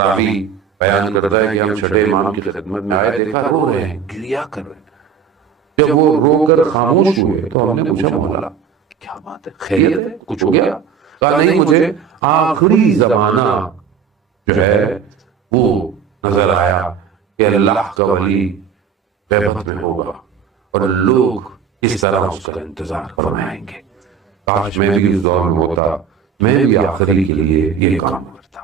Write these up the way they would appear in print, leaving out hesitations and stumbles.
راوی بیان کرتا ہے کہ ہم چھٹے امام کی خدمت میں آئے، دیکھا رو رہے ہیں، گریا کر رہے ہیں۔ جب وہ رو کر خاموش ہوئے تو ہم نے پوچھا مولا کیا بات ہے، خیریت ہے، کچھ ہو گیا؟ کہا نہیں، مجھے آخری زمانہ جو ہے وہ نظر آیا کہ اللہ کا ولی غیبت میں ہوگا اور لوگ اس طرح اس کا انتظار فرمائیں گے، کاش میں بھی اس دور میں ہوتا، میں بھی آخری کے لیے یہ کام کرتا۔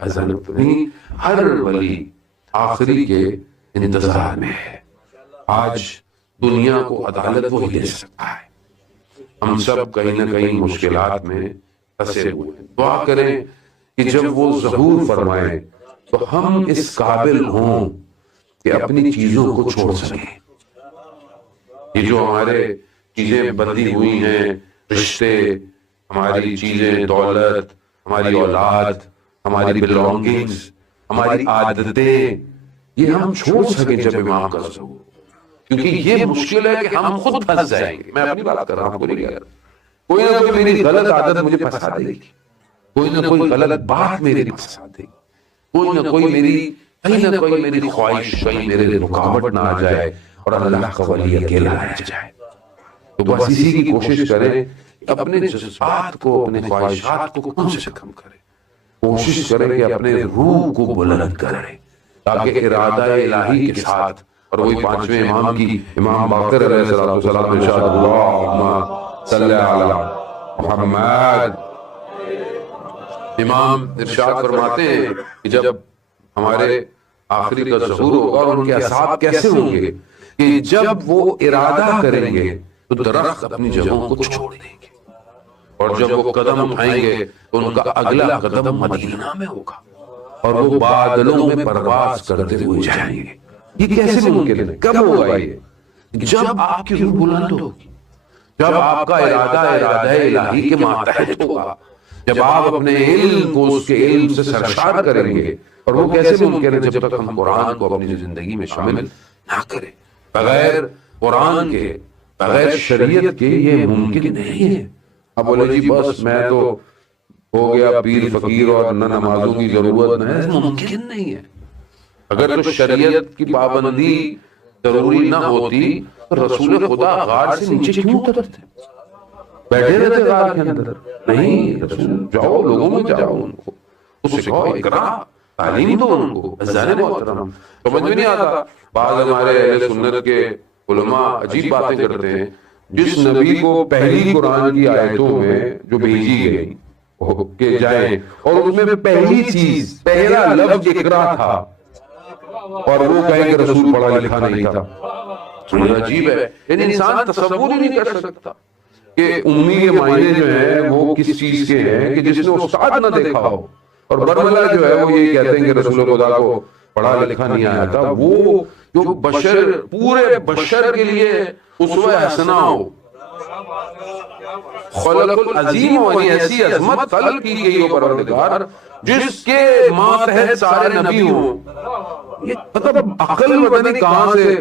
حضرت نہیں، ہر ولی آخری کے انتظار میں ہے۔ آج دنیا کو عدالت وہی دے سکتا ہے۔ ہم سب کہیں نہ کہیں مشکلات میں پھنسے ہوئے ہیں، دعا کریں کہ جب وہ ظہور فرمائے تو ہم اس قابل ہوں کہ اپنی چیزوں کو چھوڑ سکیں۔ یہ جو ہمارے چیزیں بندی ہوئی ہیں، رشتے، ہماری چیزیں، دولت، ہماری اولاد، ہماری بلونگنگز، ہماری عادتیں، یہ ہم چھوڑ سکیں جب امام کا ظہور، کیونکہ یہ مشکل ہے کہ ہم خود پھنس جائیں گے۔ میں اپنی بات کر رہا ہوں، آپ کو نہیں کہہ رہا۔ کوئی نہ کوئی میری غلط عادت مجھے پھنسا دے گی، کوئی نہ کوئی غلط بات میری پھنسا دے گی، کوئی نہ کوئی کہیں نہ کوئی میری خواہش کہیں میرے رکاوٹ نہ آ جائے اور اللہ کا ولی اکیلا رہ جائے۔ تو بس اسی کی کوشش کریں، اپنے جذبات کو، اپنے خواہشات کو کم سے کم کریں، کوشش کریں کہ اپنے روح کو بلند کریں تاکہ ارادہ الہی کے ساتھ، اور وہی پانچویں امام کی، امام باقر علیہ السلام ارشاد اللہم صلی علی محمد، امام ارشاد فرماتے ہیں کہ جب ہمارے آخری کا ظہور ہوگا اور ان کے اصحاب کیسے ہوں گے کہ جب وہ ارادہ کریں گے تو درخت اپنی جگہوں کو چھوڑ دیں گے، اور جب وہ قدم اٹھائیں گے تو ان کا اگلا قدم مدینہ میں ہوگا اور وہ بادلوں میں پرواز کرتے ہوئے جائیں گے۔ یہ کیسے ممکن ہے؟ کب ہوگا یہ؟ جب آپ کی روح بلند ہوگی، جب آپ کا ارادہ الہی کے ماتحت ہوگا، جب آپ اپنے علم کو اس کے علم سے سرشار کریں گے۔ اور وہ کیسے ممکن ہے؟ جب تک ہم قرآن کو اپنی زندگی میں شامل نہ کریں۔ بغیر قرآن کے، بغیر شریعت کے یہ ممکن نہیں ہے۔ اب بولے جی بس میں تو ہو گیا پیر فقیر اور نہ نمازوں کی ضرورت ہے، ممکن نہیں ہے۔ اگر تو شریعت کی پابندی ضروری نہ ہوتی تو رسول خدا غار سے نیچے کیوں اترتے؟ بیٹھے رہتے غار کے اندر؟ نہیں، رسول جاؤ، لوگوں میں جاؤ، ان کو سکھاؤ، اقرا، تعلیم دو ان کو۔ عزیزان محترم، سمجھ میں نہیں آتا، بعض ہمارے اہل سنت کے علماء عجیب باتیں کرتے ہیں۔ جس نبی کو پہلی قرآن کی آیتوں میں جو بھیجی گئی کہ جائیں، اور اس میں پہلی چیز، پہلا لفظ اقرا تھا، اور وہ کہیں کہ رسول پڑھا لکھا نہیں تھا۔ عجیب ہے، یعنی انسان تصور ہی نہیں کر سکتا کہ امی کے معنی جو ہیں وہ کس چیز کے ہیں کہ جس نے استاد نہ دیکھا ہو، اور برملا جو ہے وہ یہ کہتے ہیں کہ رسول خدا کو پڑھا لکھا نہیں آیا تھا۔ وہ جو بشر، پورے بشر کے لیے اسوہ حسنہ ہو، خلق العظیم ہو، ایسی عظمت خلق کی گئی ہو پروردگار جس کے ماتحت سارے نبی ہوں۔ یہ مطلب عقل پتہ نہیں کہاں سے،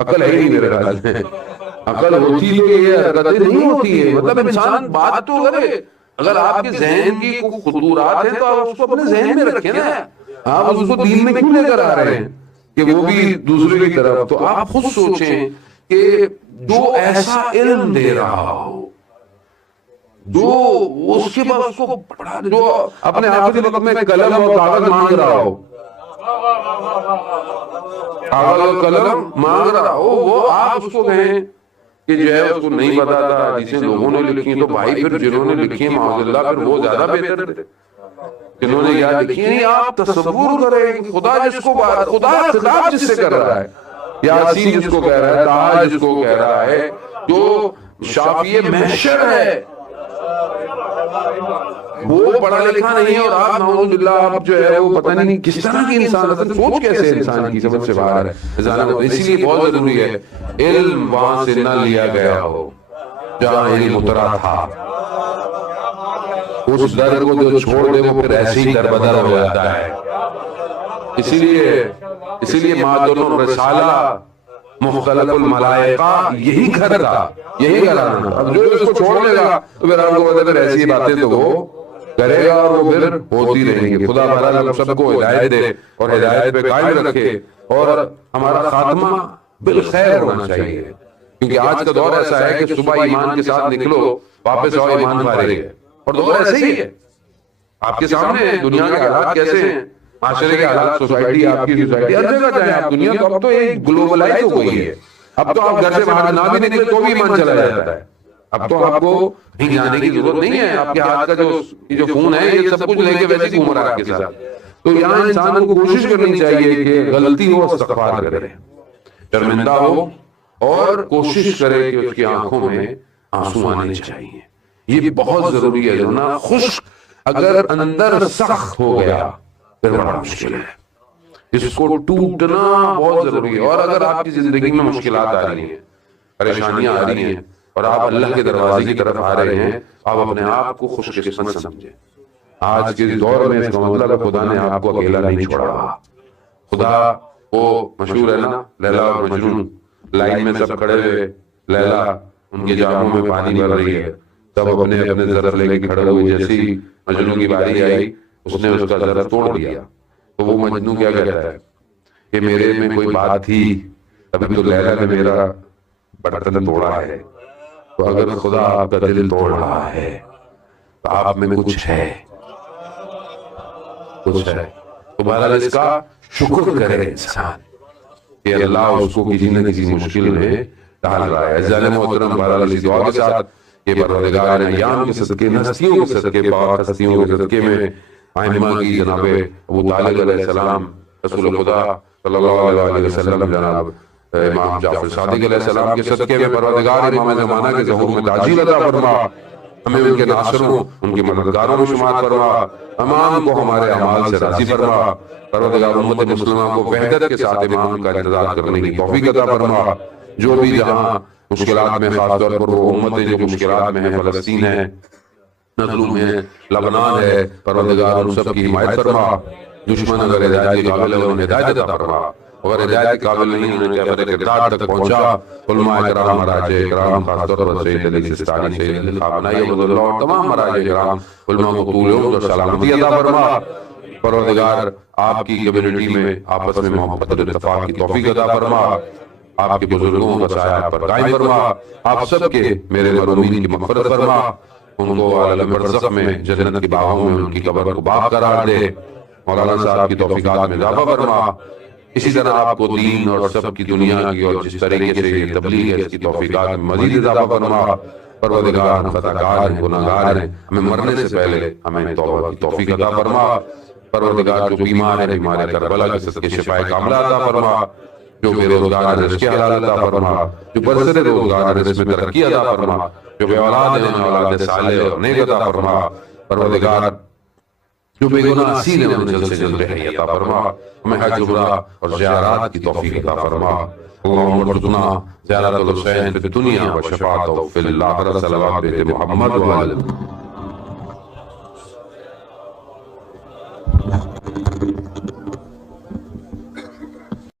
عقل ہے ہی میرے خیال میں، عقل ہوتی تو یہ حرکتیں نہیں ہوتی ہے۔ مطلب انسان بات تو کرے، اگر آپ کے ذہن کی خطورات ہیں تو آپ اس کو اپنے ذہن میں رکھیں نا، آپ اس کو دین میں کیوں لے کر آ رہے ہیں کہ وہ بھی دوسرے کی طرف؟ تو آپ خود سوچیں کہ جو ایسا علم دے رہا ہو، جو اس کے بعد اس کو پڑھا، جو اپنے آخری وقت میں قلم اور کاغذ مانگ رہا ہو، کاغذ اور قلم مانگ رہا ہو، وہ آپ اس کو کہیں کہ جو ہے اس کو نہیں پتا تھا، حدیثیں لوگوں نے لکھی ہیں، تو بھائی پھر جنہوں نے لکھی ہیں معاذ اللہ پھر وہ زیادہ بہتر تھے جنہوں نے یاد لکھی ہیں۔ آپ تصور کریں کہ خدا جس کو، خدا خطاب جس سے کر رہا ہے، یاسین جس کو کہہ رہا ہے، طٰہٰ جس کو کہہ رہا ہے، جو شافی محشر ہے، وہ پڑھا لکھا نہیں ہے، اور آپ نعوذ باللہ آپ جو ہے وہ پتہ نہیں کس طرح کی انسان، سوچ کیسے انسان کی سمجھ سے باہر ہے۔ اسی لیے بہت ضروری ہے علم وہاں سے نہ لیا گیا ہو جہاں علم اترا تھا۔ اس در کو جو چھوڑ دے وہ پھر ایسے ہی در بدر ہو جاتا ہے۔ اسی لیے مادر الرسالہ مختلف الملائکہ یہی گھر تھا، یہی گھر آنا۔ اب جو اس کو چھوڑ دے گا تو پھر آپ کو پھر ایسی باتیں تو کرے گا اور وہ پھر ہوتی رہیں گی. خدا بہرحال ہم سب کو ہدایت دے اور ہدایت پہ قائم رکھے اور ہمارا خاتمہ بالخیر ہونا چاہیے. کیونکہ آج کا دور ایسا ہے کہ صبح ایمان کے ساتھ نکلو واپس آؤ ایمان فارغ ہے. اور دور ایسے ہی ہے. آپ کے سامنے دنیا کے حالات کیسے ہیں, معاشرے کے حالات, سوسائٹی, آپ کی سوسائٹی, ہر جگہ جائیں آپ. دنیا تو اب تو ایک گلوبلائز ہو گئی ہے. اب تو آپ گھر سے باہر نہ بھی نکلے تو بھی ایمان چلا جاتا ہے. اب تو آپ کو کہیں جانے کی ضرورت نہیں ہے. آپ کے ہاتھ کا جو فون ہے یہ سب کچھ لے کے ویسے ہی گھوم رہا ہے آپ کے ساتھ. تو یہاں انسان کو کوشش کرنی چاہیے کہ غلطی ہو استغفار کرے, شرمندہ ہو اور کوشش کرے کہ اس کی آنکھوں میں آنسو آنے چاہیے. یہ بہت ضروری ہے. جو نا خشک اگر اندر سخت ہو گیا پھر بڑا مشکل ہے. اس کو ٹوٹنا بہت ضروری ہے. اور اگر آپ کی زندگی میں مشکلات آ رہی ہیں, پریشانیاں آ رہی ہیں اور آپ اللہ کے دروازے کی طرف آ رہے ہیں, آپ اپنے آپ کو خوش قسمت سمجھیں. آج کے دور میں اس کا مطلب ہے خدا نے آپ کو اکیلا نہیں چھوڑا. خدا وہ مشہور ہے نا لیلا اور مجنون, لائن میں سب کھڑے ہوئے, لیلا ان کے جاموں میں پانی بھر رہی ہے, سب اپنے اپنے ظرف لے کے کھڑے ہوئے. جیسی مجنون کی باری آئی اس نے اس کا ظرف توڑ دیا. تو وہ مجنون کیا کہتا ہے کہ میرے میں کوئی بات تھی ابھی تو لیلا نے میرا برتن توڑا ہے. تو اگر خدا آپ کا دل توڑ رہا ہے تو آپ میں کچھ ہے, کچھ ہے. تو بہرحال اس کا شکر کرے انسان کہ اللہ اس کو کسی نہ کسی مشکل میں ڈال رہا ہے. عزیزان محترم, بہرحال اس دعا کے ساتھ کہ پروردگار ایام کے صدقے, ہستیوں کے صدقے, پاک ہستیوں کے صدقے میں آئمہ کی جناب ابو طالب علیہ السلام, رسول خدا صلی اللہ علیہ وسلم, جناب امام جعفر صادق علیہ السلام کے صدقے میں پروردگار امام زمانہ کے ظہور میں تعجیل عطا فرما, ہمیں ان کے ناصروں, ان کے مددگاروں میں شمار فرما, امام کو ہمارے اعمال سے راضی فرما. پروردگار امت مسلمہ کو وحدت کے ساتھ امام کا انتظار کرنے کی توفیق عطا فرما. جو بھی جہاں مشکلات میں, خاص طور پر وہ امتیں جو مشکلات میں ہیں, فلسطین ہے, نظلوم ہے, لبنان ہے, پروردگار ان سب کی حمایت فرما. دشمن اگر ہدایت کے قابل ہے انہیں ہدایت عطا فرما, اگر ہدایت کے قابل نہیں انہیں کہتے کردار تک پہنچا. علماء کرام, مراجع کرام, خاص طور پر سید علی سستانی, سید علی خامنائی عبد اللہ اور تمام مراجع کرام, علماء کو طول عمر اور سلامتی عطا فرما. پروردگار آپ کی کمیونٹی میں آپس میں محبت اور اتفاق کی توفیق عطا فرما. آپ کے بزرگوں کا سایہ آپ پر قائم فرما. آپ سب کے میرے مرحومین کی مغفرت فرما. ان کو عالم برزخ میں جنت کے باغوں میں ان کی قبر کو باغ قرار دے. مولانا صاحب کی توفیقات میں اضافہ فرما. اسی طرح آپ کو دین اور سب کی دنیا کی اور جس طریقے سے تبلیغ ہے اس کی توفیقات میں مزید اضافہ فرما. پروردگار ہم خطاکار ہیں, گناہگار ہیں, ہمیں مرنے سے پہلے ہمیں توبہ کی توفیق عطا فرما. پروردگار جو بیمار ہے بیمار کربلا کے صدقے شفائے کاملہ عطا فرما. جو بے روزگار ہے رزق حلال عطا فرما. جو برسر روزگار ہے رزق میں ترقی عطا فرما. جو بے اولاد ہیں اولاد صالح اور نیک عطا فرما. پروردگار جو بے گناہ اسیر ہیں انہیں جلد سے جلد رہائی عطا فرما. ہمیں حج عمرہ اور زیارات کی توفیق عطا فرما. اللہم ارزقنا زیارت الحسین فی الدنیا و شفاعتہ فی الآخرہ. صلوات محمد و آلہ